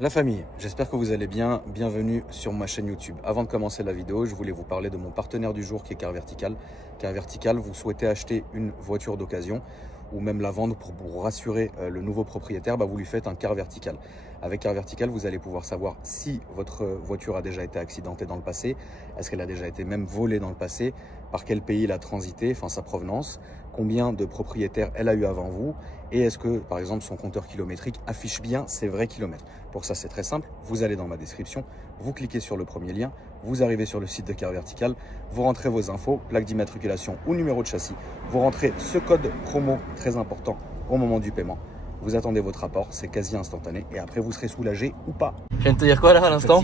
La famille, j'espère que vous allez bien, bienvenue sur ma chaîne YouTube. Avant de commencer la vidéo, je voulais vous parler de mon partenaire du jour qui est Car Vertical. Car Vertical, vous souhaitez acheter une voiture d'occasion ou même la vendre pour vous rassurer le nouveau propriétaire, vous lui faites un Car Vertical. Avec Car Vertical, vous allez pouvoir savoir si votre voiture a déjà été accidentée dans le passé, est-ce qu'elle a déjà été même volée dans le passé, par quel pays elle a transité, enfin sa provenance, combien de propriétaires elle a eu avant vous, et est-ce que, par exemple, son compteur kilométrique affiche bien ses vrais kilomètres. Pour ça, c'est très simple. Vous allez dans ma description, vous cliquez sur le premier lien, vous arrivez sur le site de Car Vertical, vous rentrez vos infos, plaque d'immatriculation ou numéro de châssis, vous rentrez ce code promo très important au moment du paiement. Vous attendez votre rapport, c'est quasi instantané et après vous serez soulagé ou pas. Je viens de te dire quoi là à l'instant?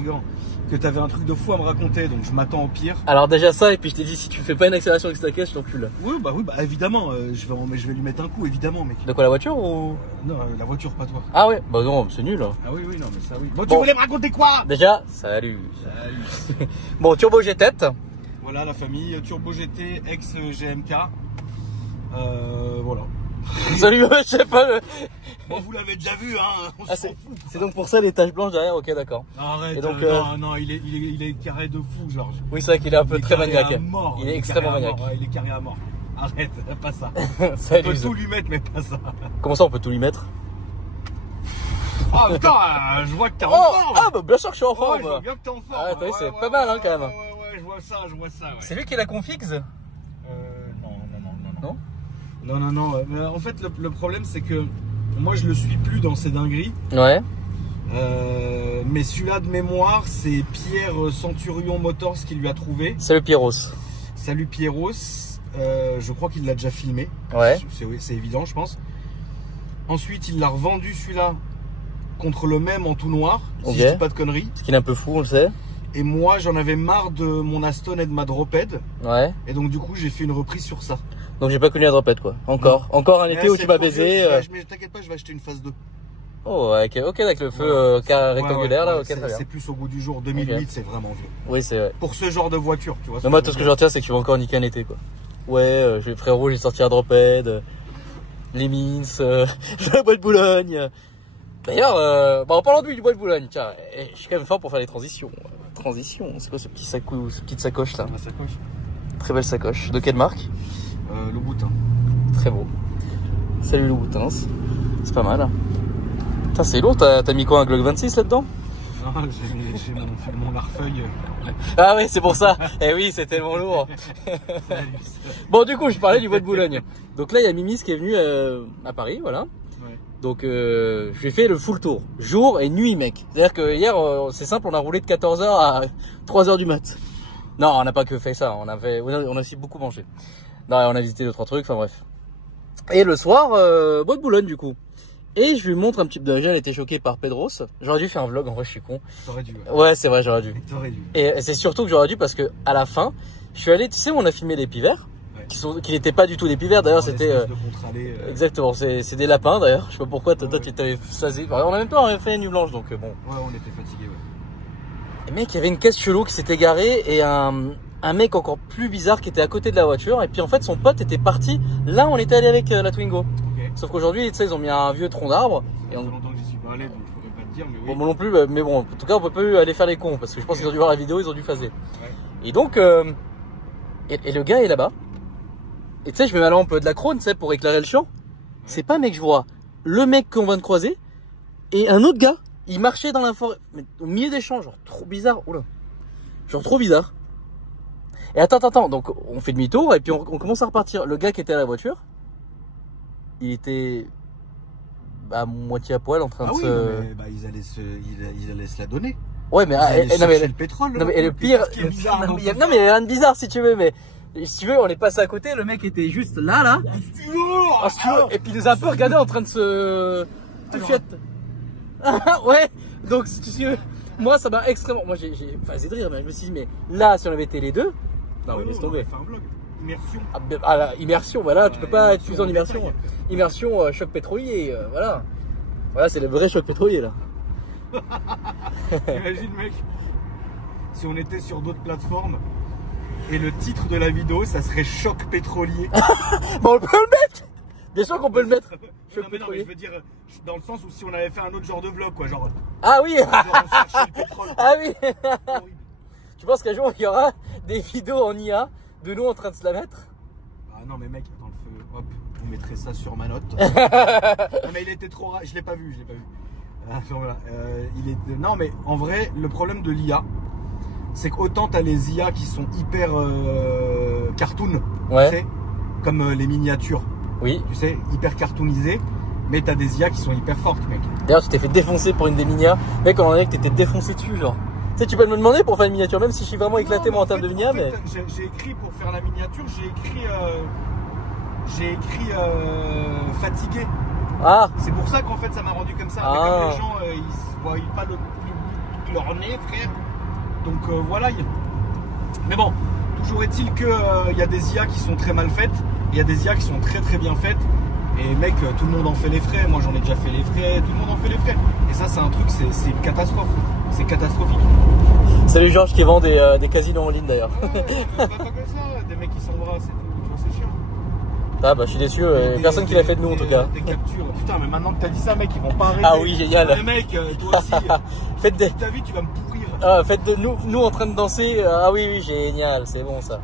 Que tu avais un truc de fou à me raconter, donc je m'attends au pire. Alors déjà ça, et puis je t'ai dit si tu fais pas une accélération avec ta caisse, je t'encule. Oui, évidemment, je vais lui mettre un coup, évidemment, mec. De quoi, la voiture ou Non, la voiture, pas toi. Ah ouais, bah non, c'est nul. Ah oui, non, mais ça oui. Bon, tu voulais me raconter quoi? Déjà, salut. Salut. Bon, turbo G-tête. Voilà la famille, Turbo GT, ex GMK. Voilà. Salut, je sais pas. Bon, vous l'avez déjà vu, hein. On s'en fout. C'est donc pour ça les taches blanches derrière, ok, d'accord. Arrête, et donc, non, il est carré de fou, Georges. Oui, c'est vrai qu'il est un peu très maniaque. Mort, il est extrêmement maniaque. Il est carré à mort. Arrête, pas ça. Salut. On peut tout lui mettre, mais pas ça. Comment ça, on peut tout lui mettre? Ah putain, je vois que t'es en Oh, forme. ah bah bien sûr que je suis en forme. Je vois bien que t'es en forme. Ah, t'as vu, c'est pas mal, hein, quand même. Ouais, je vois ça, ouais. C'est lui qui est la config? Non. Mais en fait, le problème, c'est que moi, je le suis plus dans ces dingueries. Ouais. Mais celui-là de mémoire, c'est Pierre Centurion Motors qui lui a trouvé. Salut Pierros. Salut Pierros. Je crois qu'il l'a déjà filmé. Ouais. C'est évident, je pense. Ensuite, il l'a revendu celui-là contre le même en tout noir, si je dis pas de conneries. Ce qui est un peu fou, on le sait. Et moi, j'en avais marre de mon Aston et de ma Drophead. Ouais. Et donc, du coup, j'ai fait une reprise sur ça. Donc j'ai pas connu la dropette quoi. Encore un été où tu m'as baisé. Mais t'inquiète pas, je vais acheter une phase 2. Oh ok, avec le feu rectangulaire là, ok, très bien. C'est plus au goût du jour. 2008, okay. C'est vraiment vieux. Oui, c'est vrai. Pour ce genre de voiture, tu vois. Mais moi, tout ce que je retiens, c'est que tu vas encore niquer un été quoi. Ouais, frérot, j'ai sorti la dropette, les Mins, le bois de Boulogne. D'ailleurs, en parlant du bois de Boulogne, tiens, je suis quand même fort pour faire les transitions. Transition, c'est quoi ce petit sac ou cette petite sacoche là? La sacoche. Très belle sacoche. De quelle marque? Le Boutin. Très beau. Salut le Boutin. C'est pas mal. Putain, c'est lourd, t'as mis quoi, un Glock 26 là-dedans? Non, j'ai mon Larfeuille. Ah oui, c'est pour ça. Eh oui, c'est tellement lourd. Bon, du coup, je parlais du bois de Boulogne. Donc là, il y a Mimis qui est venu à Paris, voilà. Ouais. Donc, je lui ai fait le full tour. Jour et nuit, mec. C'est-à-dire que hier, c'est simple, on a roulé de 14h à 3h du mat. Non, on n'a pas que fait ça. On a aussi beaucoup mangé. Non, on a visité 2-3 trucs, enfin bref. Et le soir, bois de Boulogne du coup. Et je lui montre un petit peu. Déjà, elle était choquée par Pedros. J'aurais dû faire un vlog, en vrai, je suis con. T'aurais dû. Ouais, c'est vrai, j'aurais dû. T'aurais dû. Et c'est surtout que j'aurais dû parce que à la fin, je suis allé, tu sais, où on a filmé les pivers, qui n'étaient pas du tout des pivers. D'ailleurs, c'était. Exactement, c'est des lapins d'ailleurs. Je sais pas pourquoi toi tu t'avais choisi. Enfin, on a même pas fait une nuit blanche, donc bon. Ouais, on était fatigués, ouais. Et mec, il y avait une caisse chelou qui s'était garée et un mec encore plus bizarre qui était à côté de la voiture. Et puis en fait, son pote était parti là où on était allé avec la Twingo. Okay. Sauf qu'aujourd'hui, tu sais, ils ont mis un vieux tronc d'arbre. Ça fait longtemps que j'y suis pas allé, donc je pourrais pas te dire. Mais oui. Bon, moi non plus, mais bon, en tout cas, on peut pas aller faire les cons parce que je pense qu'ils ont dû voir la vidéo, ils ont dû phaser. Ouais. Et donc, et le gars est là-bas. Et tu sais, je mets ma lampe de la Krone, tu sais, pour éclairer le champ. Ouais. C'est pas, mec, je vois le mec qu'on vient de croiser et un autre gars. Il marchait dans la forêt, mais au milieu des champs, genre trop bizarre. Oula. Genre trop bizarre. Et attends, donc on fait demi-tour et puis on commence à repartir. Le gars qui était à la voiture, il était à moitié à poil en train de se... Mais, ils allaient se la donner. Ouais, mais... non, mais le pétrole, non, mais et le pire... Qui est bizarre, non, mais il y a rien de bizarre si tu veux, mais... Si tu veux, on est passé à côté, le mec était juste là. Et puis il nous a un peu regardé en train de se... Ouais, donc si tu veux... Moi, ça m'a extrêmement... Moi, j'ai phasé de rire, mais je me suis dit, mais là, si on avait été les deux... Non, mais laisse tomber. On a fait un vlog. Immersion. Immersion, voilà, tu peux pas utiliser en immersion. Immersion, choc pétrolier, voilà. Voilà, c'est le vrai choc pétrolier, là. Imagine, mec, si on était sur d'autres plateformes et le titre de la vidéo, ça serait choc pétrolier. Bon, on peut le mettre. Bien sûr qu'on peut le mettre. Non, mais je veux dire, dans le sens où si on avait fait un autre genre de vlog, quoi, genre Ah oui. Genre, on cherchait le pétrole. Ah oui. Horrible. Tu penses qu'un jour il y aura des vidéos en IA de nous en train de se la mettre? Ah non mais mec, dans le feu, hop, vous mettrez ça sur ma note. Non mais il était trop je l'ai pas vu, voilà. Non mais en vrai, le problème de l'IA, c'est qu'autant t'as les IA qui sont hyper cartoon, Ouais. tu sais, comme les miniatures, Oui. tu sais, hyper cartoonisées, mais t'as des IA qui sont hyper fortes, mec. D'ailleurs, tu t'es fait défoncer pour une des minias. Mec, on en est que t'étais défoncé dessus, genre. Tu sais, tu peux me demander pour faire une miniature, même si je suis vraiment éclaté Non, moi en fait, termes de minias, mais. J'ai écrit pour faire la miniature, j'ai écrit fatigué. Ah, C'est pour ça qu'en fait ça m'a rendu comme ça. Ah. Mais comme les gens ils se voient pas le bout de leur nez, frère. Donc voilà. Mais bon, toujours est-il que il y a des IA qui sont très mal faites, il y a des IA qui sont très très bien faites. Et mec, tout le monde en fait les frais. Moi j'en ai déjà fait les frais, tout le monde en fait les frais. Et ça c'est un truc, c'est une catastrophe. C'est catastrophique. salut Georges qui vend des casinos en ligne d'ailleurs. Ouais, pas comme ça, des mecs qui s'embrassent et tout, tu vois, c'est chiant. Ah bah je suis déçu, personne qui l'a fait de nous en tout cas. Des captures. Putain, mais maintenant que t'as dit ça, mec, ils vont pas arrêter. Ah oui, génial. Ouais, mec, toi aussi. Faites des. Ta vie, tu vas me pourrir. Ah, faites de nous en train de danser. Ah oui, oui, génial, c'est bon ça.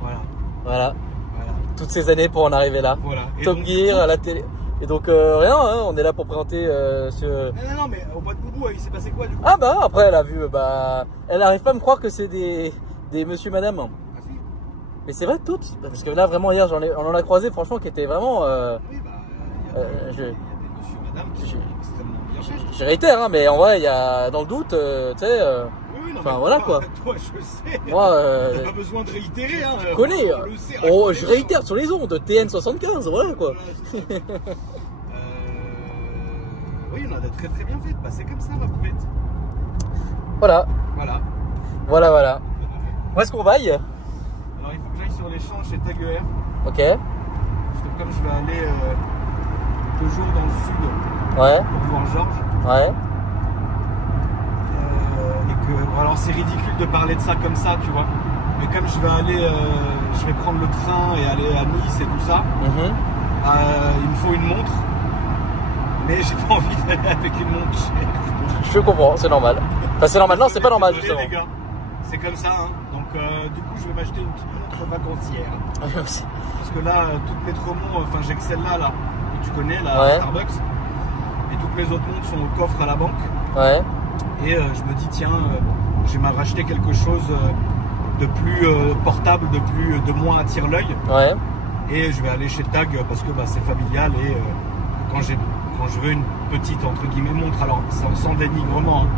Voilà, Voilà, voilà, toutes ces années pour en arriver là. voilà. Et Top donc, Gear à la télé. Et donc rien, hein, on est là pour présenter ce. Non, mais au bois de Boubou, il s'est passé quoi du coup? Ah bah après elle a vu, bah elle arrive pas à me croire que c'est des monsieur madame. Ah si. Mais c'est vrai toutes, parce que là vraiment hier on en a croisé franchement qui était vraiment. Oui, bah, il y a des je- monsieur, madame qui sont extrêmement bien faits. Je réitère, hein, mais en vrai il y a dans le doute, tu sais. Oui, non, Enfin, mais voilà, toi, quoi. Toi, je sais. Moi, T'as pas besoin de réitérer, hein. je connais. On le sait, Oh, on je le sait. réitère sur les ondes, TN75, voilà quoi. Voilà, c'est ça. Oui, on a des très très bien faites. Bah, c'est comme ça, ma poupette. Voilà, Voilà. voilà. Où est-ce qu'on va Alors, il faut que j'aille sur les champs chez Taguer. Ok, Parce que comme je vais aller toujours dans le sud, ouais, au Bourg-en-Georges, ouais. et que. Alors, c'est ridicule de parler de ça comme ça, tu vois. Mais comme je vais aller. Je vais prendre le train et aller à Nice et tout ça, Mhm. il me faut une montre. Mais j'ai pas envie d'aller avec une montre chère. Je comprends, c'est normal. Enfin, c'est normal, non, c'est pas normal Désolé, justement. les gars. C'est comme ça, hein. Donc, du coup, je vais m'acheter une petite montre vacancière. Parce que là, toutes mes promos, enfin, j'ai que celle-là, là, que tu connais, la Ouais. Starbucks. Et toutes mes autres montres sont au coffre à la banque. Ouais, Et je me dis, tiens, je vais racheter quelque chose de plus portable, de moins attire l'œil. ouais, Et je vais aller chez Tag parce que bah, c'est familial. Et quand je veux une petite, entre guillemets, montre, alors sans dénigrement, hein,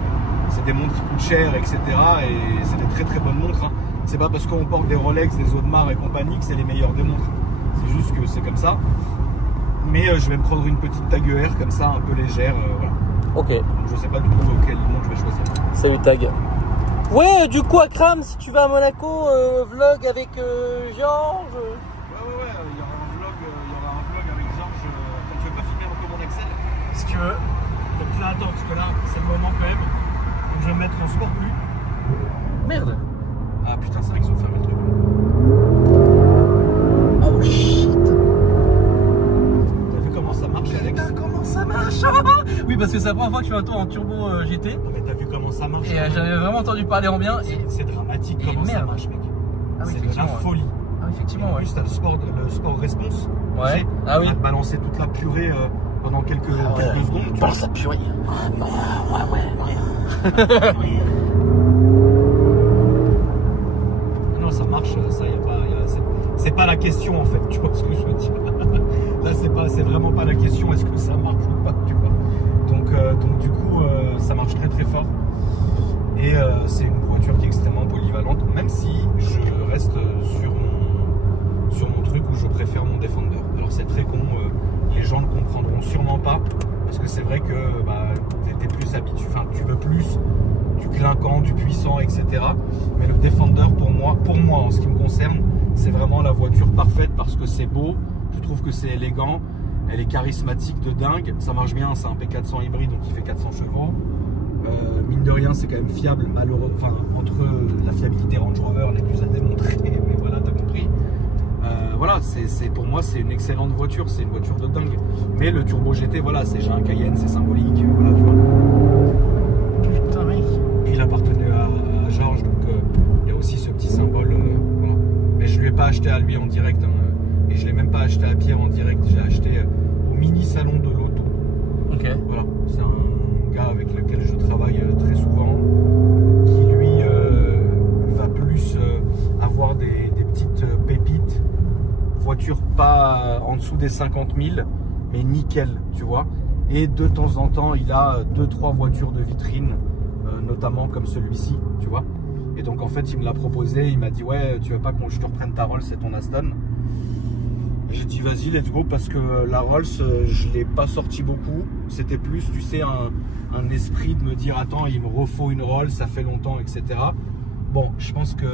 c'est des montres qui coûtent cher, etc. Et c'est des très très bonnes montres. Hein. C'est pas parce qu'on porte des Rolex, des Audemars et compagnie que c'est les meilleures des montres. C'est juste que c'est comme ça. Mais je vais me prendre une petite Tag ER comme ça, un peu légère. Voilà. ok. Donc je sais pas du tout quelle montre je vais choisir. Salut Tag. Ouais, du coup, Akram, si tu vas à Monaco, vlog avec Georges. Ouais, il y aura un vlog avec Georges. Quand tu veux pas filmer un peu mon Excel, si tu veux. Donc là, attends, parce que là, c'est le moment quand même. Donc je vais me mettre en sport plus. Merde. Ah putain, c'est vrai qu'ils ont fermé le truc. Oh shit. T'as vu comment ça marche, Alex? Putain, comment ça marche? Oui, parce que c'est la première fois que je fais un tour en turbo GT. Non, mais t'as vu comment ça marche? Et j'avais vraiment entendu parler en bien. Et... C'est dramatique et comment ça merde. marche, mec. Ah oui, C'est de la effectivement, ouais. folie. Ah, effectivement, En ouais. plus, t'as le sport response. Ouais. Tu sais, Ah oui. on va te balancer toute la purée pendant quelques secondes. Tu vois. Balance la purée. Ouais. Non, ça marche, ça, c'est pas la question en fait, tu vois ce que je veux dire. Là, c'est vraiment pas la question, est-ce que ça marche ou pas, tu vois. Donc du coup, ça marche très très fort. Et c'est une voiture qui est extrêmement polyvalente, même si je reste sur mon truc où je préfère mon Defender. Alors c'est très con, les gens ne comprendront sûrement pas, parce que c'est vrai que bah, t'es plus habitué, enfin tu veux plus du clinquant, du puissant, etc. Mais le Defender, pour moi, en ce qui me concerne, c'est vraiment la voiture parfaite parce que c'est beau, je trouve que c'est élégant, elle est charismatique de dingue, ça marche bien, c'est un P400 hybride, donc il fait 400 chevaux. Mine de rien, c'est quand même fiable, malheureux, enfin, entre la fiabilité Range Rover, les plus à démontrer, mais voilà, t'as compris. voilà, pour moi c'est une excellente voiture, c'est une voiture de dingue. Mais le Turbo GT, voilà, j'ai un Cayenne, c'est symbolique, voilà, tu vois. Putain, mec. Il appartenait à Georges, donc il y a aussi ce petit symbole. Voilà. Mais je ne lui ai pas acheté à lui en direct, hein, et je ne l'ai même pas acheté à Pierre en direct, j'ai acheté au mini salon de l'auto. Ok. Voilà, c'est un gars avec lequel je travaille très souvent, qui lui va plus avoir des petites pépites, voiture pas en dessous des 50 000, mais nickel, tu vois. Et de temps en temps, il a 2-3 voitures de vitrine, notamment comme celui-ci, tu vois. Et donc en fait, il me l'a proposé, il m'a dit ouais, tu veux pas que je te reprenne ta Rolls, c'est ton Aston. J'ai dit vas-y, let's go, parce que la Rolls, je l'ai pas sorti beaucoup. C'était plus, tu sais, un esprit de me dire attends, il me refaut une Rolls, ça fait longtemps, etc. Bon, je pense que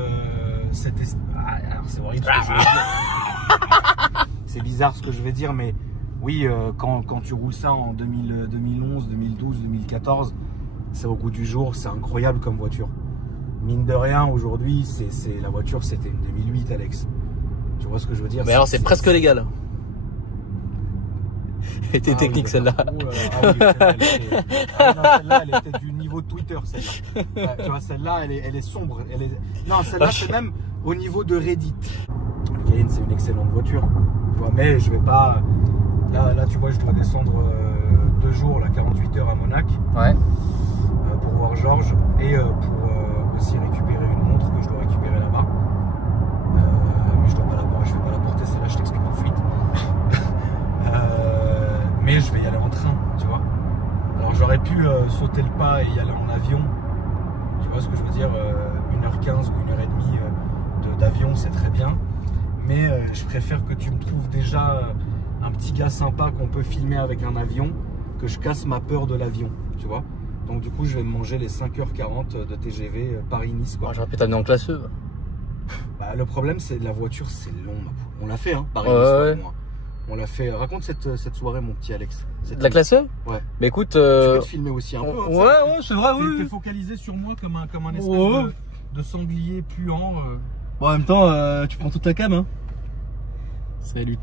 c'était... Alors c'est horrible ce que je vais dire. C'est bizarre ce que je vais dire, mais oui, quand tu roules ça en 2011, 2012, 2014, c'est au goût du jour, c'est incroyable comme voiture. Mine de rien, aujourd'hui, la voiture, c'était une 2008, Alex. Tu vois ce que je veux dire? Mais alors, c'est presque légal. Elle était technique, oui, celle-là. Ah oui, celle-là, elle était du niveau de Twitter, celle-là. Ouais, tu vois, celle-là, elle est sombre. Non, celle-là, c'est même au niveau de Reddit. Le Cayenne, c'est une excellente voiture. Tu vois, mais je vais pas... Là, tu vois, je dois descendre 2 jours, là, 48 heures à Monac. Ouais. Pour voir Georges et pour aussi récupérer une montre que je dois récupérer là-bas. Mais je vais pas la porter, celle-là, je t'explique tout de suite. Mais je vais y aller en train, tu vois. Alors j'aurais pu sauter le pas et y aller en avion. Tu vois ce que je veux dire, 1h15 ou 1h30 d'avion, c'est très bien. Mais je préfère que tu me trouves déjà un petit gars sympa qu'on peut filmer avec un avion, que je casse ma peur de l'avion, tu vois. Donc du coup, je vais me manger les 5h40 de TGV Paris-Nice, quoi. J'aurais pu t'amener en classeux. Bah, le problème, c'est la voiture, c'est long. On l'a fait, hein, Paris-Nice, ouais. moi. On l'a fait. Raconte cette soirée, mon petit Alex. De la classe E? Ouais. Mais écoute. Tu peux te filmer aussi un peu. Hein, ouais, c'est vrai, oui. T'es focalisé sur moi comme un espèce de sanglier puant. Bon, en même temps, tu prends toute ta cam, hein. Salut.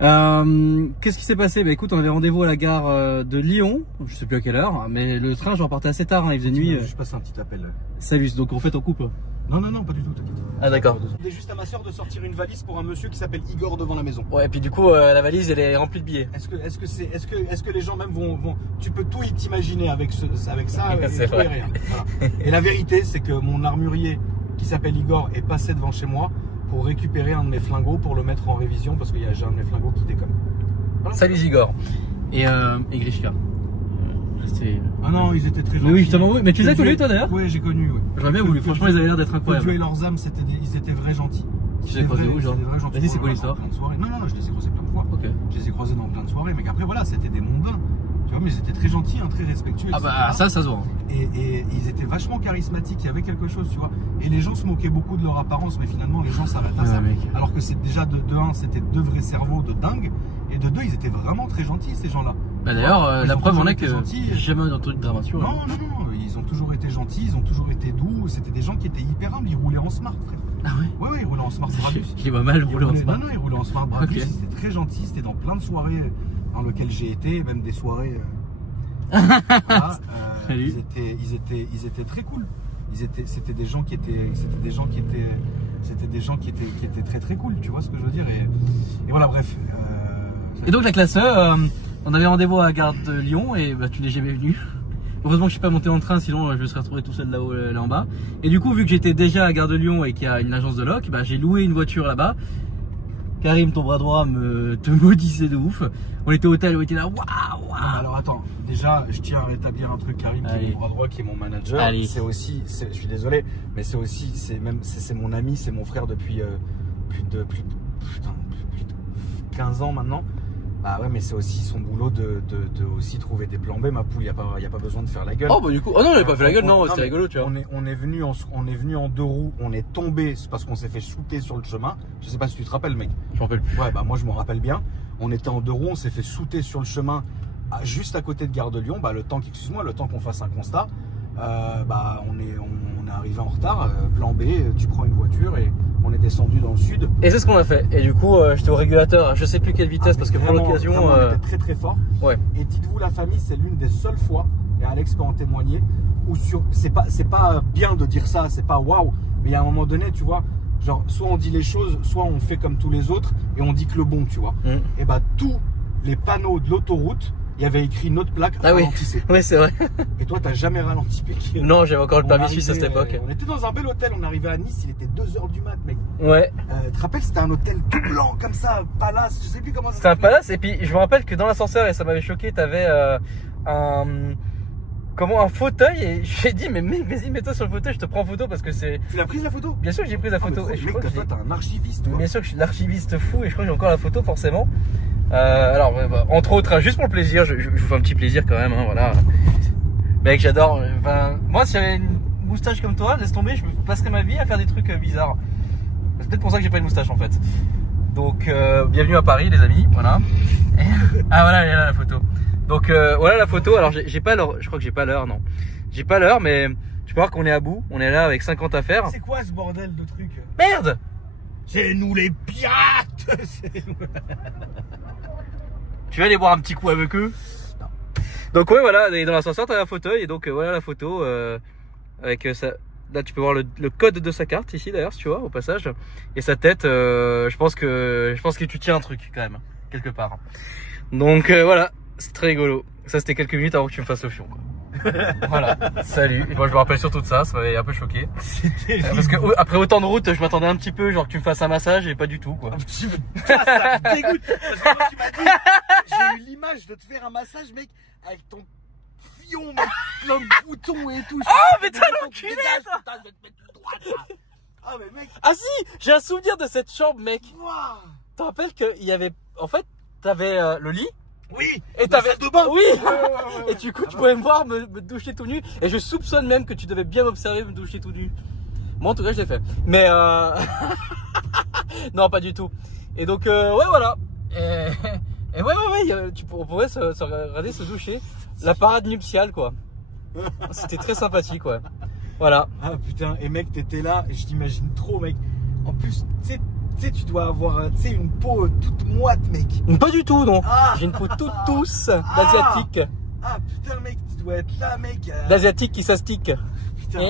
Qu'est-ce qui s'est passé? Bah écoute, on avait rendez-vous à la gare de Lyon, je sais plus à quelle heure, mais le train, j'en partais assez tard, hein, il faisait nuit. Je passe un petit appel. Salut, donc en fait on coupe. Non, pas du tout, t'inquiète. Ah d'accord. Je juste à ma soeur de sortir une valise pour un monsieur qui s'appelle Igor devant la maison. Ouais, et puis du coup, la valise elle est remplie de billets. Est-ce que les gens même vont tu peux tout t'imaginer avec ça et C'est tout vrai. et rien. Voilà. Et la vérité, c'est que mon armurier qui s'appelle Igor est passé devant chez moi pour récupérer un de mes flingos pour le mettre en révision parce que j'ai un de mes flingos qui déconne. Voilà. Salut Igor. Et Grishka. Ah non, ils étaient très gentils. Mais oui, justement, oui. Mais tu les as connus toi d'ailleurs? Oui, j'ai connu, oui. J'aurais bien voulu, franchement ils avaient l'air d'être incroyables. Dieu et leurs âmes, ils étaient vrais gentils. Tu les as croisés où, genre? Vas-y, c'est quoi l'histoire? Non, je les ai croisés plein de fois. Ok. Je les ai croisés dans plein de soirées, mais qu'après, voilà, c'était des mondains. Tu vois, mais ils étaient très gentils, hein, très respectueux. Ah bah ça se voit. Et ils étaient vachement charismatiques, il y avait quelque chose, tu vois. Et les gens se moquaient beaucoup de leur apparence, mais finalement, les gens s'arrêtent à ça. Mec. Alors que c'est déjà de 1, c'était 2 vrais cerveaux de dingue. Et de 2, ils étaient vraiment très gentils, ces gens-là. Bah d'ailleurs, la preuve en est que gentils. j'ai jamais entendu de dramature. Non, ils ont toujours été gentils, ils ont toujours été doux. C'était des gens qui étaient hyper humbles, ils roulaient en smart, frère. Ah ouais? Ouais, ils roulaient en smart Brabus. Qui va mal rouler en smart. Non, ils roulaient en smart Brabus, Ok. c'était très gentil, c'était dans plein de soirées dans lesquelles j'ai été, même des soirées. Voilà, Salut. ils étaient très cool. C'était des gens qui étaient très très cool, tu vois ce que je veux dire. Et voilà, bref. Et donc la classe E, on avait rendez-vous à la gare de Lyon et bah, tu n'es jamais venu. Heureusement que je suis pas monté en train, sinon je me serais retrouvé tout seul là-haut, là en bas. Et du coup, vu que j'étais déjà à la gare de Lyon et qu'il y a une agence de loc, bah, j'ai loué une voiture là-bas. Karim, ton bras droit, te maudissait de ouf. On était au hôtel, on était là, waouh. Alors attends, déjà, je tiens à rétablir un truc, Karim, qui est mon bras droit, qui est mon manager. C'est aussi, je suis désolé, mais c'est aussi, c'est mon ami, c'est mon frère depuis plus de 15 ans maintenant. Ah ouais, mais c'est aussi son boulot de aussi trouver des plans B, ma poule, y a pas besoin de faire la gueule. Oh bah du coup, oh non, on n'avait pas fait la gueule, non, c'était rigolo, tu vois. On est venu en 2 roues, on est tombé parce qu'on s'est fait shooter sur le chemin. Je sais pas si tu te rappelles, mec. Je m'en rappelle plus. Ouais, bah moi je m'en rappelle bien. On était en 2 roues, on s'est fait shooter sur le chemin juste à côté de Gare de Lyon. Bah le temps qu'on fasse un constat. Bah, on est arrivé en retard. Plan B, tu prends une voiture et on est descendu dans le sud. Et c'est ce qu'on a fait. Et du coup, j'étais au régulateur, je sais plus quelle vitesse parce que pour l'occasion. On était très très fort. Ouais. Et dites-vous, la famille, c'est l'une des seules fois, et Alex peut en témoigner, où c'est pas bien de dire ça, c'est pas waouh, mais il y a un moment donné, tu vois, genre, soit on dit les choses, soit on fait comme tous les autres et on dit que le bon, tu vois. Et bah, tous les panneaux de l'autoroute, il y avait écrit notre plaque, ralentissez. Oui, c'est vrai. Et toi, t'as jamais ralenti, mec. Non, j'avais encore le permis suisse à cette époque. On était dans un bel hôtel, on arrivait à Nice, il était 2 h du mat, mec. Ouais. Tu te rappelles, c'était un hôtel tout blanc comme ça, palace, je sais plus comment ça C'était un palace, et puis je me rappelle que dans l'ascenseur, et ça m'avait choqué, t'avais un fauteuil, et j'ai dit, mais vas-y, mets-toi sur le fauteuil, je te prends en photo parce que c'est. Tu l'as prise la photo? Bien sûr que j'ai pris la photo. Et je crois que toi, t'es un archiviste. Bien sûr que je suis l'archiviste fou, et je crois que j'ai encore la photo, forcément. Alors, entre autres, juste pour le plaisir, je vous fais un petit plaisir quand même, hein, voilà. Mec, j'adore. Moi, si j'avais une moustache comme toi, laisse tomber, je passerais ma vie à faire des trucs bizarres. C'est peut-être pour ça que j'ai pas une moustache en fait. Donc, bienvenue à Paris, les amis. Voilà. Ah, voilà, elle est là la photo. Donc, voilà la photo. Alors, j'ai pas l'heure. Je crois que j'ai pas l'heure, non. J'ai pas l'heure, mais tu peux voir qu'on est à bout. On est là avec 50 à faire. C'est quoi ce bordel de truc? Merde! C'est nous les pirates! Tu vas aller boire un petit coup avec eux? Non. Donc ouais, voilà, et dans l'ascenseur t'as un fauteuil, et donc voilà la photo avec ça. Là tu peux voir le code de sa carte ici d'ailleurs, si tu vois, au passage, et sa tête. Je pense que tu tiens un truc quand même quelque part. Donc voilà, c'est très rigolo. Ça c'était quelques minutes avant que tu me fasses au fion, quoi. Voilà, salut. Et moi je me rappelle surtout de ça, ça m'avait un peu choqué. Parce que après autant de route, je m'attendais un petit peu, genre que tu me fasses un massage, et pas du tout, quoi. Un petit peu. Ça me dégoûte. Parce que quand tu m'as dit, j'ai eu l'image de te faire un massage, mec, avec ton fion, mec, plein de boutons et tout. Oh, mais t'as l'enculé, toi. Putain, je vais te mettre tout droit, là. Ah, mais mec. Ah si, j'ai un souvenir de cette chambre, mec. Wow. Tu te rappelles qu'il y avait, en fait, t'avais le lit. Oui. Et t'avais salle de bain. Oui. Ouais. Et du coup, tu pouvais me voir me doucher tout nu. Et je soupçonne même que tu devais bien m'observer me doucher tout nu. Moi, en tout cas, je l'ai fait. Mais non, pas du tout. Et donc, ouais, voilà. Et ouais, on pourrait se regarder se doucher. La parade nuptiale, quoi. C'était très sympathique, ouais. Voilà. Ah putain, et mec, t'étais là, et je t'imagine trop, mec. En plus, tu sais, tu dois avoir une peau toute moite, mec. Pas du tout, non. Ah. J'ai une peau toute douce d'asiatique. Ah putain, mec, tu dois être là, mec. D'asiatique qui s'astique. Putain.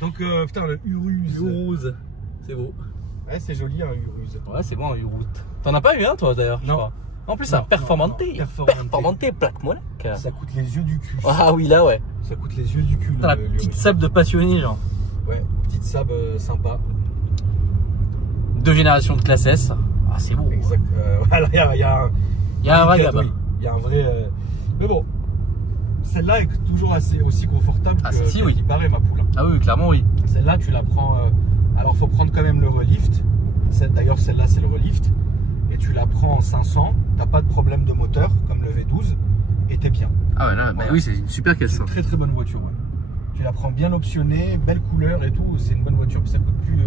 Donc, putain, le Uruz. Uruz. C'est beau. Ouais, c'est joli, un Uruz. Ouais, c'est bon, un Uruz. T'en as pas eu un, toi, d'ailleurs? Non. En plus, c'est un Performante. Performante plaque molle. Ça coûte les yeux du cul. Ah oui, là, ouais. Ça coûte les yeux du cul. T'as la petite sable de passionné, genre. Ouais, petite sable sympa. 2 générations de classe S. Ah, c'est beau. Exact. Voilà, il y a un vrai gamin. Oui, il y a un vrai. Mais bon, celle-là est toujours aussi confortable que celle-ci, oui. il paraît, ma poule. Ah oui, clairement, oui. Celle-là, tu la prends. Alors, faut prendre quand même le relift. D'ailleurs, celle-là, c'est le relift. Et tu la prends en 500. T'as pas de problème de moteur, comme le V12. Et t'es bien. Ah ouais, là, voilà. bah oui, c'est une super caisse. C'est une très très bonne voiture. Ouais. Tu la prends bien optionnée, belle couleur et tout. C'est une bonne voiture. Puis ça coûte plus.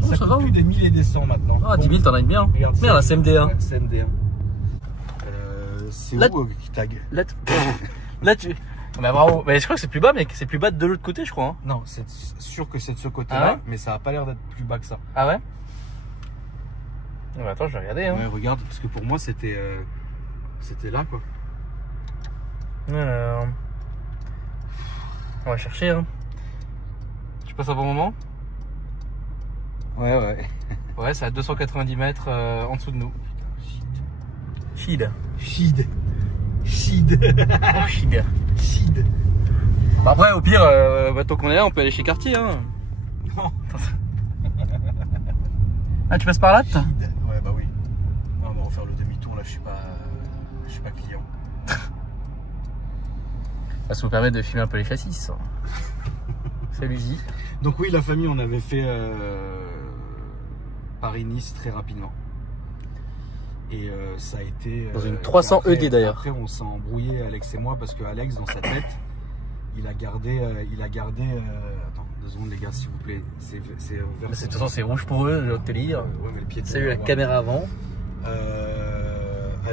Ça coûte plus des 1000 et des 100 maintenant. Ah, 10 000, t'en as une bien. Regarde, merde, c'est MD1. Ouais, c'est MD1. C'est où qui tag? Là, tu. Mais bravo. Mais je crois que c'est plus bas, mec. C'est plus bas de l'autre côté, je crois. Hein. Non, c'est sûr que c'est de ce côté-là, Ah ouais, mais ça a pas l'air d'être plus bas que ça. Ah ouais? Attends, je vais regarder. Hein. Ouais, regarde, parce que pour moi, c'était là, quoi. Alors... On va chercher. Hein. Tu passes un bon moment? Ouais. Ouais, c'est à 290 mètres en dessous de nous. Shid. Oh, Shid. Bah après, au pire, tant qu'on est là, on peut aller chez Cartier. Hein. Non. Ah, tu passes par là? Ouais, bah oui. Non, on va refaire le demi-tour, là, je suis pas client. Ça nous permet de filmer un peu les châssis. Salut J. Donc oui, la famille, on avait fait Paris-Nice très rapidement. Et ça a été... Dans une 300 ED d'ailleurs. Après, on s'est embrouillé, Alex et moi, parce que Alex, dans sa tête, il a gardé... attends, 2 secondes, les gars, s'il vous plaît. De toute façon, c'est rouge pour eux, je vais te lire. Ouais, mais le pied de Salut la caméra avant.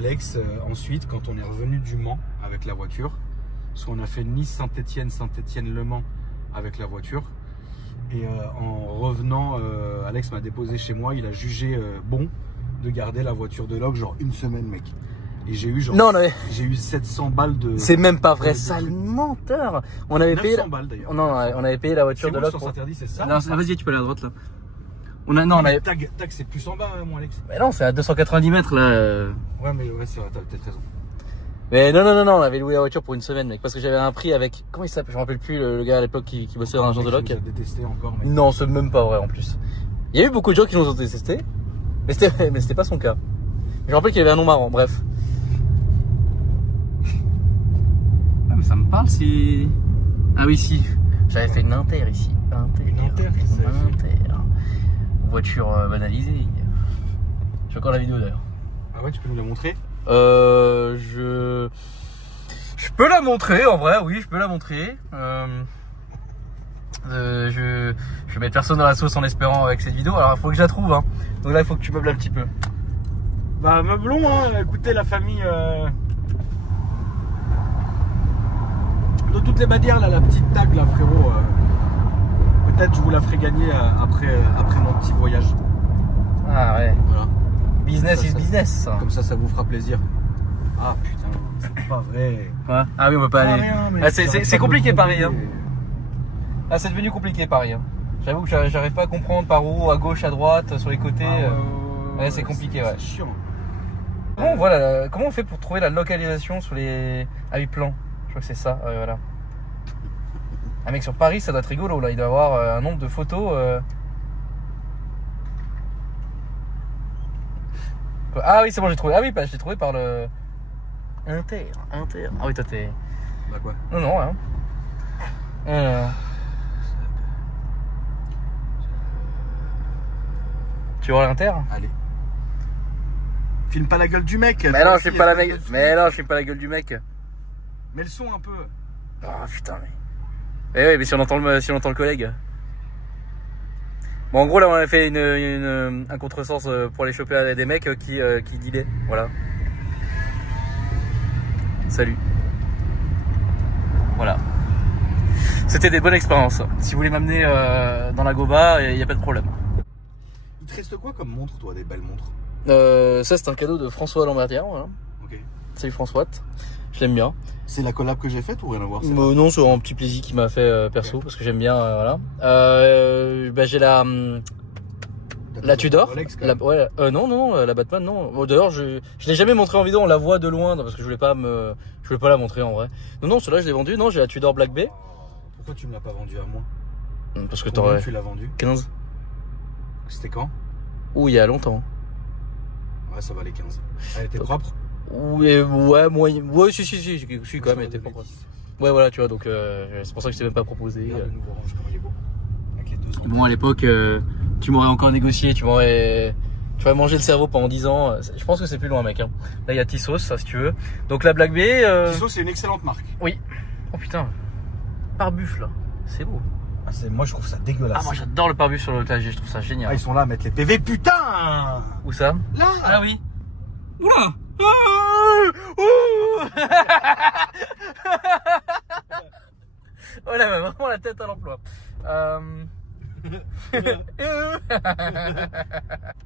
Alex, ensuite, quand on est revenu du Mans avec la voiture, parce qu'on a fait Nice-Saint-Etienne, Saint-Etienne-Le Mans avec la voiture. Et en revenant, Alex m'a déposé chez moi. Il a jugé bon de garder la voiture de log genre une semaine, mec. Et j'ai eu genre, j'ai eu 700 balles de. C'est même pas vrai, sale menteur. On avait payé. 900 balles d'ailleurs. Non, on avait payé la voiture de log. Pour... interdit, c'est ça. Non, vas-y, tu peux aller à droite là. Non, on avait. Tag, c'est plus en bas, mon Alex. Mais non, c'est à 290 mètres là. Ouais, mais ouais, c'est vrai, t'as peut-être raison. Mais non, on avait loué la voiture pour une semaine, mec, parce que j'avais un prix avec. Comment il s'appelle? Je me rappelle plus, le gars à l'époque qui bossait dans un genre de loc. Détesté encore. Mec. Non, c'est même pas vrai en plus. Il y a eu beaucoup de gens qui nous ont détesté, mais c'était pas son cas. Je me rappelle qu'il y avait un nom marrant, bref. Ah, mais ça me parle si. Ah oui, si. J'avais fait une Inter ici. Une Inter, Voiture banalisée. J'ai encore la vidéo d'ailleurs. Ah ouais, tu peux nous la montrer? Je peux la montrer en vrai, oui, je peux la montrer. Je vais mettre personne dans la sauce en espérant avec cette vidéo. Alors il faut que je la trouve, hein. Donc là il faut que tu meubles un petit peu. Bah meublons, hein. Écoutez la famille. De toutes les manières là, la petite tag là, frérot. Peut-être je vous la ferai gagner après mon petit voyage. Ah ouais. Voilà. Business is business. Comme ça vous fera plaisir. Ah putain, c'est pas vrai. Quoi? Ah oui, on peut pas aller. Rien, ah, c'est compliqué Paris. Hein. Ah, c'est devenu compliqué Paris. Hein. J'avoue que j'arrive pas à comprendre par où, à gauche, à droite, sur les côtés. Ouais, c'est compliqué, ouais. C'est chiant. Bon, voilà. Comment on fait pour trouver la localisation sur les. Ah oui, plan. Je crois que c'est ça. Ouais, voilà. Ah mec, sur Paris, ça doit être rigolo là. Il doit y avoir un nombre de photos. Ah oui, c'est bon, j'ai trouvé. Ah oui, bah, je l'ai trouvé par le. Inter. Ah oui, toi t'es. Bah quoi? Non, hein. Tu vois l'Inter? Allez. Filme pas la gueule du mec. Mais non, je filme pas la gueule. Mais non, je filme pas la gueule du mec. Mais le son un peu. Oh putain, mais. Eh oui, mais si on entend le collègue. Bon, en gros, là, on a fait un contresens pour aller choper des mecs qui dealaient. Voilà. Salut. Voilà. C'était des bonnes expériences. Si vous voulez m'amener dans la Goba, il n'y a pas de problème. Il te reste quoi comme montre, toi, des belles montres? Ça, c'est un cadeau de François Lambertière. Voilà. Ok. Salut François. Je l'aime bien. C'est la collab que j'ai faite ou rien à voir? Non, c'est un petit plaisir qui m'a fait perso, okay. Parce que j'aime bien. Voilà. Bah, j'ai la Tudor. Rolex, Ouais, non, la Batman, non. Bon, d'ailleurs, je l'ai jamais montré en vidéo, on la voit de loin, parce que je voulais pas la montrer en vrai. Non, celle-là, je l'ai vendue. Non, j'ai la Tudor Black Bay. Pourquoi tu me l'as pas vendue à moi? Parce que t'aurais. Tu l'as vendue? 15. C'était quand? Ouh, il y a longtemps. Ouais, ça valait 15. Elle était propre? Ouais, moyen. Ouais, si, quand même, elle était propre. Ouais, voilà, tu vois, donc c'est pour ça que je t'ai même pas proposé. Regarde le nouveau range, comment il est beau. Avec les 2 ans. Bon, à l'époque, tu m'aurais encore négocié, tu m'aurais mangé le cerveau pendant 10 ans. Je pense que c'est plus loin, mec. Hein. Là, il y a Tissot, ça, si tu veux. Donc, la Black Bay. Tissot, c'est une excellente marque. Oui. Oh putain. Pare-buff, là. C'est beau. Ah, moi, je trouve ça dégueulasse. Ah, moi, j'adore le pare-buff sur le clavier, je trouve ça génial. Ah, ils sont là à mettre les PV, putain! Où ça? Là! Ah oui. Oula! Oh là, vraiment la tête à l'emploi.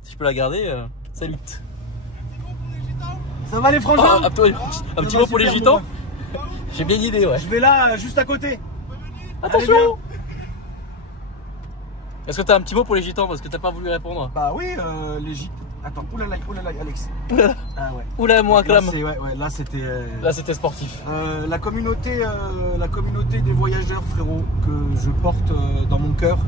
Si je peux la garder, salut. Ça va les frangins? Un petit mot pour les gitans? J'ai bien l'idée, ouais. Je vais là, juste à côté. Attention! Est-ce que t'as un petit mot pour les gitans parce que t'as pas voulu répondre? Bah oui, les gitans. Attends, oulala, Alex. Ah ouais. Oula, moi, clame. Là, c'était. Là, c'était sportif. La communauté des voyageurs, frérot, que je porte dans mon cœur,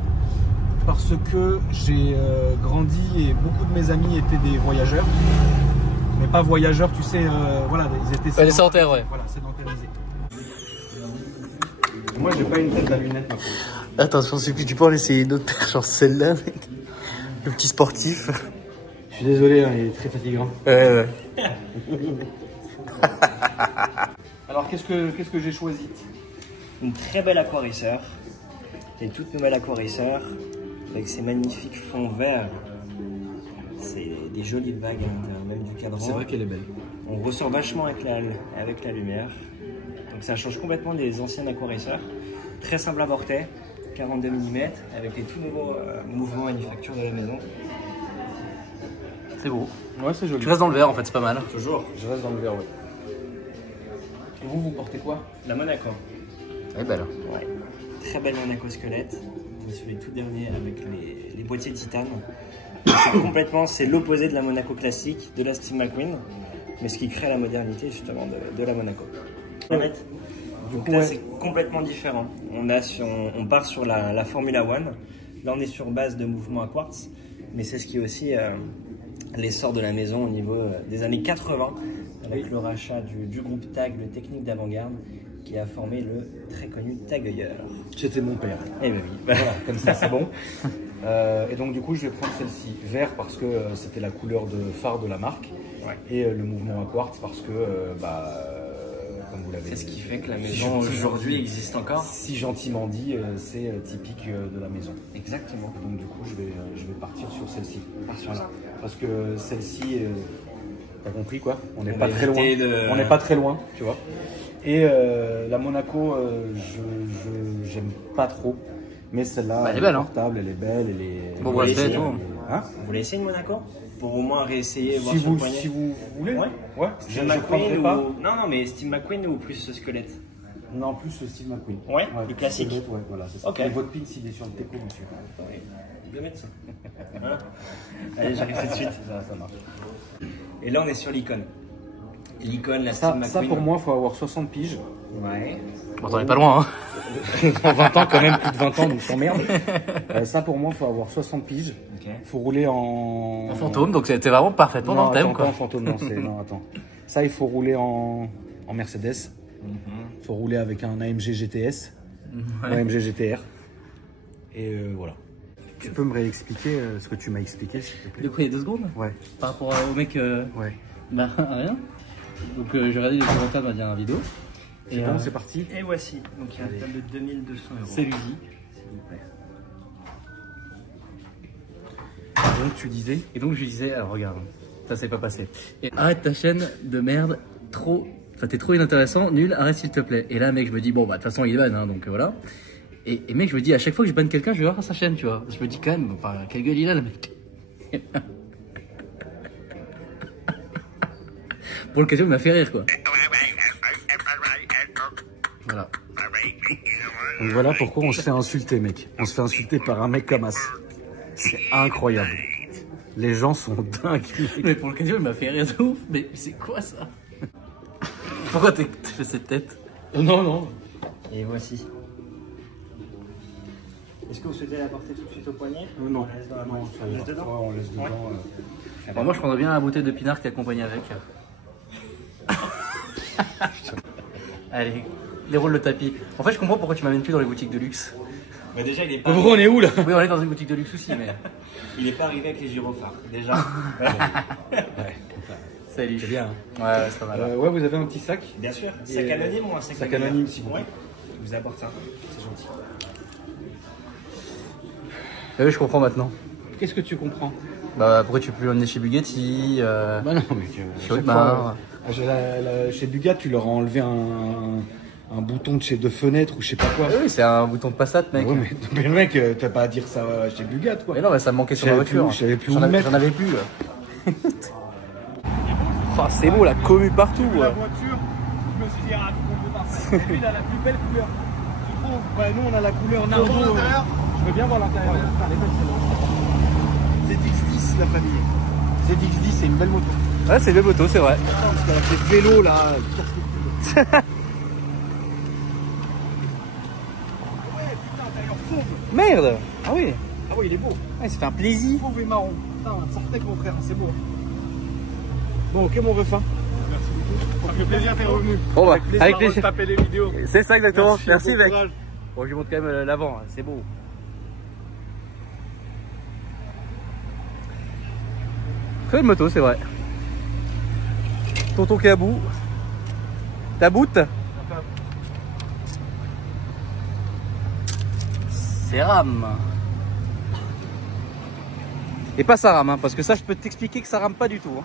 parce que j'ai grandi et beaucoup de mes amis étaient des voyageurs, mais pas voyageurs, tu sais, voilà, ils étaient. Des sédentaires, ouais. Voilà, sédentarisés. Moi, j'ai pas une tête à lunettes, ma pauvre. Attention, si tu peux en essayer une autre paire, genre celle-là, mec. Le petit sportif. Je suis désolé, hein, il est très fatigant. Ouais. Alors, qu'est-ce que j'ai choisi? Une très belle aquarisseur. Une toute nouvelle aquarisseur avec ces magnifiques fonds verts. C'est des jolies vagues à l'intérieur. même du cadran. C'est vrai qu'elle est belle. On ressort vachement avec la lumière. Donc ça change complètement des anciennes aquarisseurs. Très simple à porter, 42 mm, avec les tout nouveaux mouvements manufacture de la maison. C'est beau. Ouais, c'est joli. Tu restes dans le vert en fait, c'est pas mal. Toujours. Je reste dans le vert, ouais. Et vous portez quoi? La Monaco. Elle est belle. Ouais. Très belle Monaco squelette. On est sur les tout derniers avec les boîtiers de titane. C'est l'opposé de la Monaco classique, de la Steve McQueen, mais ce qui crée la modernité justement de la Monaco. Ouais. Donc là c'est complètement différent. On part sur la Formula One. Là on est sur base de mouvement à quartz, mais c'est ce qui est aussi l'essor de la maison au niveau des années 80, avec le rachat du groupe TAG, le technique d'avant-garde, qui a formé le très connu Tagueur. C'était mon père. Eh ben oui. Voilà, comme ça c'est bon. Et donc du coup je vais prendre celle-ci vert parce que c'était la couleur de phare de la marque. Ouais. Et le mouvement à quartz parce que comme vous l'avez C'est ce qui fait que la maison aujourd'hui existe encore. Si gentiment dit, c'est typique de la maison. Exactement. Donc du coup je vais partir sur celle-ci. Voilà. Parce que celle-ci, t'as compris quoi? On n'est On pas va très loin. éviter de- On n'est pas très loin, tu vois. Et la Monaco, j'aime pas trop. Mais celle-là, Bah, elle est belle, hein. portable, elle est belle, elle est. Bon, elle bracelet est- et tout. Hein? Vous voulez essayer une Monaco? Pour au moins réessayer, voir Si sur le vous, poignet. si vous voulez. Ouais. Ouais. Steve Je McQueen prendrai ou... pas. Non, mais Steve McQueen ou plus ce squelette? Non, plus le Steve McQueen. Ouais, le classique. Ouais, voilà, c'est ça. Ok. Et votre pin, s'il est sur le teco, monsieur. Oui, bien mettre ça. Hein? Allez, j'arrive tout de suite. Ça marche. Et là, on est sur l'icône. L'icône, la Ça, Steve ça, McQueen. pour moi, il faut avoir 60 piges. Ouais. Bon, t'en es pas loin, hein. En 20 ans, quand même, plus de 20 ans, donc je t'emmerde. Ça, pour moi, il faut avoir 60 piges. Ok. Il faut rouler en... En fantôme, donc c'était vraiment parfaitement Non, dans le thème, attends, pas quoi. en fantôme, non, non, attends. Ça, il faut rouler en Mercedes. Il faut rouler avec un AMG GTS, un AMG GTR. Et voilà. Tu peux me réexpliquer ce que tu m'as expliqué, s'il te plaît? De quoi, il y a 2 secondes? Ouais, Par rapport au mec. ouais. Bah, rien. Donc, j'ai regardé les commentaires de la dernière vidéo. C'est bon, c'est parti. Et voici. Donc, il y a un total de 2200 €. C'est lui. S'il vous plaît. Donc, tu disais? Et donc, je lui disais, alors regarde, ça s'est pas passé. Et arrête ta chaîne de merde, trop. Enfin, t'es trop inintéressant, nul, arrête s'il te plaît. Et là, mec, je me dis, bon, bah, de toute façon, il est ban, hein, donc voilà. Et mec, je me dis, à chaque fois que je banne quelqu'un, je vais voir sa chaîne, tu vois. Je me dis quand même, enfin, quelle gueule il a, le mec. Pour l'occasion, il m'a fait rire, quoi. Voilà. Donc voilà pourquoi on se fait insulter, mec. On se fait insulter par un mec comme As. C'est incroyable. Les gens sont dingues. Mais pour l'occasion, il m'a fait rire de ouf. Mais c'est quoi ça? Pourquoi t'as fait cette tête? Non, non. Et voici. Est-ce que vous souhaitez la porter tout de suite au poignet? Non, On laisse dans la main. ça On ira. laisse dedans? Ouais, on laisse dedans. Ouais. Bon, moi, je prendrais bien la bouteille de pinard qui accompagne avec. Allez, déroule le tapis. En fait, je comprends pourquoi tu m'amènes plus dans les boutiques de luxe. Bah déjà, il est pas, Gros, on est où là? Oui, on est dans une boutique de luxe aussi, mais. il est pas arrivé avec les gyrophares. Déjà. Salut. C'est bien. Hein. Ouais, c'est pas mal. Ouais, vous avez un petit sac? Bien sûr. Et Sac anonyme ou un sac sac anonyme, s'il vous plaît. Ouais. Je vous apporte ça. C'est gentil. Oui, je comprends maintenant. Qu'est-ce que tu comprends? Bah, pourquoi tu peux plus l'emmener chez Bugatti Bah non, mais Chez Audemars. chez Bugatti, tu leur as enlevé un bouton de chez deux fenêtres ou je sais pas quoi. Oui, c'est un bouton de Passat, mec. Ouais, mais le mec, t'as pas à dire ça chez Bugatti, quoi. Mais non, mais ça me manquait sur Je ma savais plus voiture. où- je savais plus où J'en le avais, mettre. j'en avais plus. Enfin, c'est beau, la commu partout. La voiture, je me suis dit, ah, faut qu'on peut partir. Et lui, il a la plus belle couleur. Je trouve. Ouais, nous, on a la couleur Nardo. Je veux bien voir l'intérieur. Elle est belle, celle-là. ZX10, la famille. ZX10, c'est une belle moto. Ouais, c'est une belle moto, c'est vrai. Parce qu'elle a fait vélo, là. Ouais, putain, intérieur fauve. Merde. Ah oui. Ah ouais, il est beau. Ouais, ça fait un plaisir. Fauve et marron. Putain, sortez mon frère, c'est beau. Bon, ok, mon refin. Merci beaucoup. Ça fait plaisir, t'es revenu. Bon, bah, avec de plaisir. taper les vidéos. C'est ça exactement. Merci, bon mec. courage. Bon, je lui montre quand même l'avant, hein, c'est beau. Très belle moto, c'est vrai. Tonton qui est à bout. Ta boute. C'est rame. Et pas ça rame, hein, parce que ça, je peux t'expliquer que ça rame pas du tout. Hein.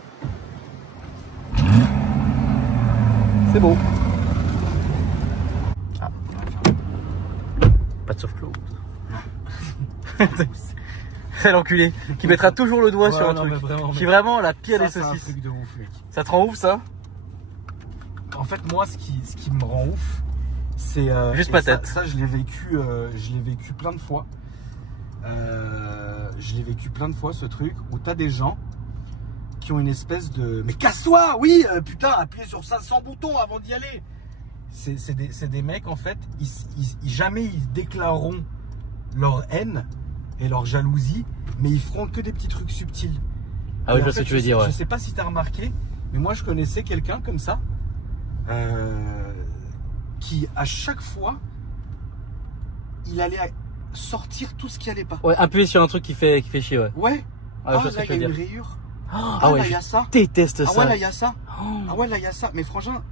C'est beau. Ah. Pas de soft close. C'est l'enculé qui mettra toujours le doigt sur un truc. Je suis vraiment la pire des saucisses. C'est un truc de ouf, mec. Ça te rend ouf ça? En fait, moi, ce qui me rend ouf, c'est juste pas tête. Ça, je l'ai vécu plein de fois. Je l'ai vécu plein de fois, ce truc où t'as des gens qui ont une espèce de mais casse-toi, oui, putain, appuyez sur 500 boutons avant d'y aller. C'est des mecs, en fait, jamais ils déclareront leur haine et leur jalousie, mais ils feront que des petits trucs subtils. Ah oui, je vois ce que tu veux dire. Ouais. Je sais pas si t'as remarqué, mais moi je connaissais quelqu'un comme ça, qui à chaque fois, il allait sortir tout ce qui allait pas. Ouais, appuyer sur un truc qui fait chier, ouais. Ouais. Ah, je vois ce que tu veux dire. Une rayure. Ah ouais, là, y a ça. Déteste ça. Ah ouais, là, il y a ça. Ah ouais, là, il y a ça. Mais frangin,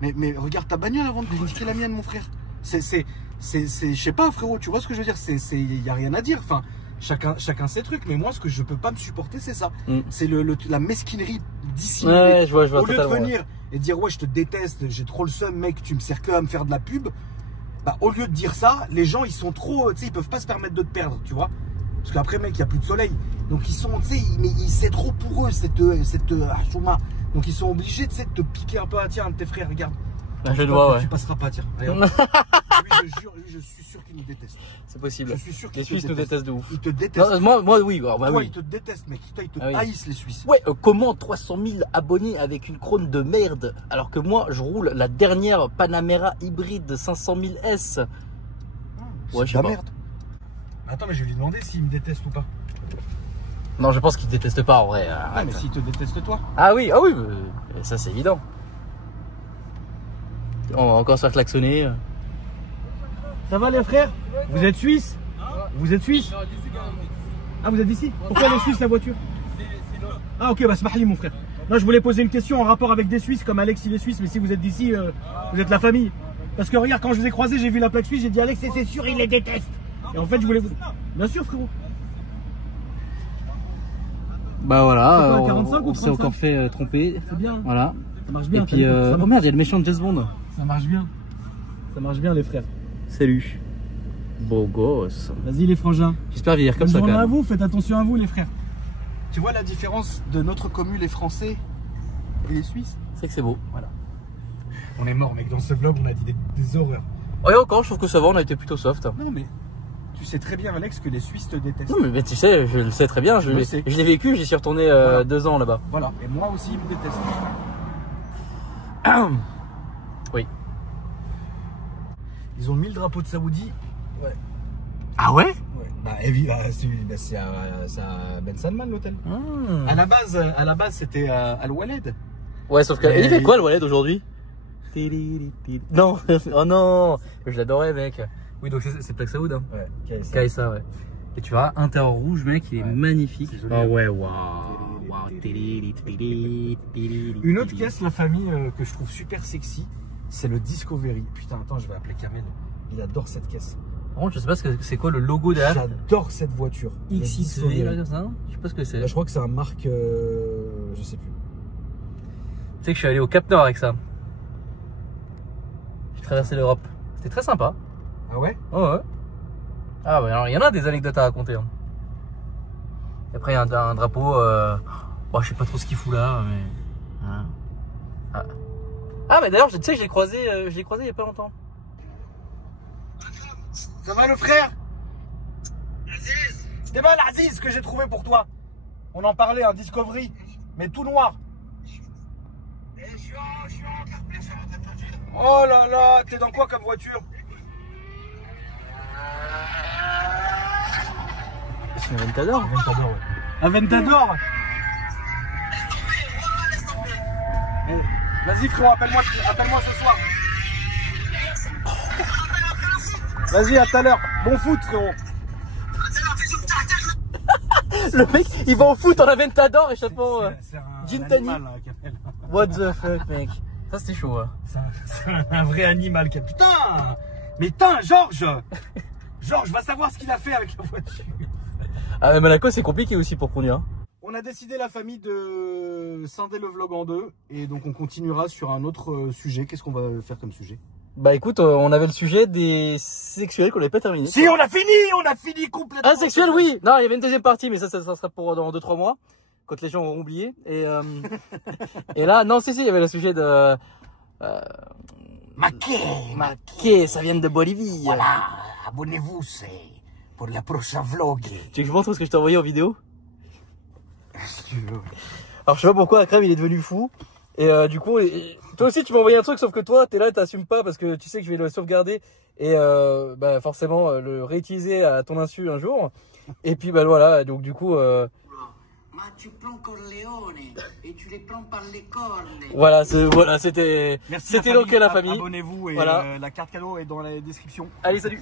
mais regarde ta bagnole avant de critiquer la mienne, mon frère. Je sais pas, frérot, tu vois ce que je veux dire? Il y a rien à dire. Enfin, chacun ses trucs. Mais moi, ce que je peux pas me supporter, c'est ça. C'est la mesquinerie dissimulée. Ouais, je vois Au lieu de venir et dire, ouais, je te déteste, j'ai trop le seum, mec, tu me sers que à me faire de la pub. Bah, au lieu de dire ça, les gens, ils sont trop, tu sais, ils peuvent pas se permettre de te perdre, tu vois. Parce qu'après, mec, il n'y a plus de soleil. Donc, ils sont, tu sais, c'est trop pour eux, cette chouma. Donc, ils sont obligés, tu sais, de te piquer un peu. Ah, tiens, un de tes frères, regarde. Je dois, ouais. Tu passeras pas, tiens. Lui, je jure, je suis sûr qu'il nous déteste. C'est possible. Je suis sûr les Suisses nous détestent de ouf. Ils te détestent. Non, moi, oui. Bah, toi, oui. ils te détestent, mec. Toi, ils te haïssent, les Suisses. Ouais, comment 300 000 abonnés avec une Krone de merde, alors que moi, je roule la dernière Panamera hybride 500 000 S. Ouais, je sais pas. Merde. Attends, mais je vais lui demander s'il me déteste ou pas. Non, je pense qu'il te déteste pas en vrai. Ah, mais s'il te déteste toi. Ah oui, ça c'est évident. On va encore se faire klaxonner. Ça va les frères? Vous êtes Suisse? Vous êtes Suisse? Ah, vous êtes d'ici? Pourquoi les Suisses la voiture? Ah ok, bah c'est mahli mon frère. Non, je voulais poser une question en rapport avec des Suisses, comme Alex il est Suisse, mais si vous êtes d'ici, vous êtes la famille. Parce que regarde, quand je vous ai croisé, j'ai vu la plaque suisse, j'ai dit Alex, c'est sûr, il les déteste. Et en fait, je voulais vous... Bien sûr, frérot. Bah voilà, quoi, 45 on s'est encore fait tromper. C'est bien. Voilà. Ça marche bien. Et puis, oh merde, il y a le méchant de James Bond. Ça marche bien. Ça marche bien, les frères. Salut. Beau gosse. Vas-y, les frangins. J'espère vieillir comme ça quand même. À vous, faites attention à vous, les frères. Tu vois la différence de notre commu, les Français et les Suisses? C'est que c'est beau. Voilà. On est mort, mec. Dans ce vlog, on a dit des horreurs. Ouais, encore, je trouve que ça va, on a été plutôt soft. Non, mais tu sais très bien, Alex, que les Suisses te détestent. Non, mais tu sais, je le sais très bien. Je l'ai vécu, j'y suis retourné voilà. 2 ans là-bas. Voilà, et moi aussi, ils me détestent. Oui. Ils ont mis le drapeau de Saoudi. Ouais. Ah ouais? Ouais. C'est à Ben Salman l'hôtel. À la base, c'était à Al-Waled. Ouais, sauf que. Il fait quoi le Waled aujourd'hui? Non, oh non, je l'adorais, mec. Oui, donc c'est Plaque Saoud, hein. Ouais, KSA, ouais. Et tu vois, intérieur rouge, mec, il est magnifique. Oh ouais, waouh. Une autre caisse, la famille, que je trouve super sexy, c'est le Discovery. Putain, attends, je vais appeler Kamel. Il adore cette caisse. Par contre, je sais pas c'est quoi le logo derrière. J'adore cette voiture. XXV, là, comme ça. Je sais pas ce que c'est. Je crois que c'est un marque, je sais plus. Tu sais que je suis allé au Cap Nord avec ça. J'ai traversé l'Europe. C'était très sympa. Ah ouais? Oh ouais. Ah bah alors il y en a des anecdotes à raconter. Hein. Et après il y a un drapeau. Bon, je sais pas trop ce qu'il fout là, mais. Voilà. Ah mais d'ailleurs, tu sais, je l'ai croisé il y a pas longtemps. Ça va le frère? Aziz! C'était mal Aziz ce que j'ai trouvé pour toi. On en parlait, un Discovery, mais tout noir. Je suis en carplay sur la voiture. Oh là là, t'es dans quoi comme voiture? C'est une Aventador. Aventador, ouais. Aventador? Vas-y frérot, appelle-moi ce soir. Vas-y, à tout à l'heure. Bon foot frérot. Le mec, il va en foot en Aventador, échappant Gintani. What the fuck, mec. Ça c'était chaud. Hein. C'est un vrai animal. Putain. Mais putain, Georges. Georges va savoir ce qu'il a fait avec la voiture. Ah mais Monaco c'est compliqué aussi pour conduire. Hein. On a décidé, la famille, de scinder le vlog en deux. Et donc, on continuera sur un autre sujet. Qu'est-ce qu'on va faire comme sujet? Bah écoute, on avait le sujet des sexuels qu'on n'avait pas terminé. Si, on a fini complètement. Ah, sexuel, oui. Non, il y avait une deuxième partie, mais ça sera pour dans 2-3 mois, quand les gens auront oublié. Et là, non, si, il y avait le sujet de... Maquet, ça vient de Bolivie. Voilà, abonnez-vous, c'est pour la prochaine vlog. Tu veux que je montre ce que je t'ai envoyé en vidéo? Si tu veux. Alors je sais pas pourquoi Akram il est devenu fou. Et du coup, toi aussi tu m'as envoyé un truc, sauf que toi t'es là, t'assumes pas parce que tu sais que je vais le sauvegarder et bah forcément le réutiliser à ton insu un jour. Et puis bah voilà, donc du coup... Ma tu prends Corleone et tu les prends par les cornes. Voilà, c'était donc la famille. Abonnez-vous et voilà. la carte cadeau est dans la description. Allez, salut.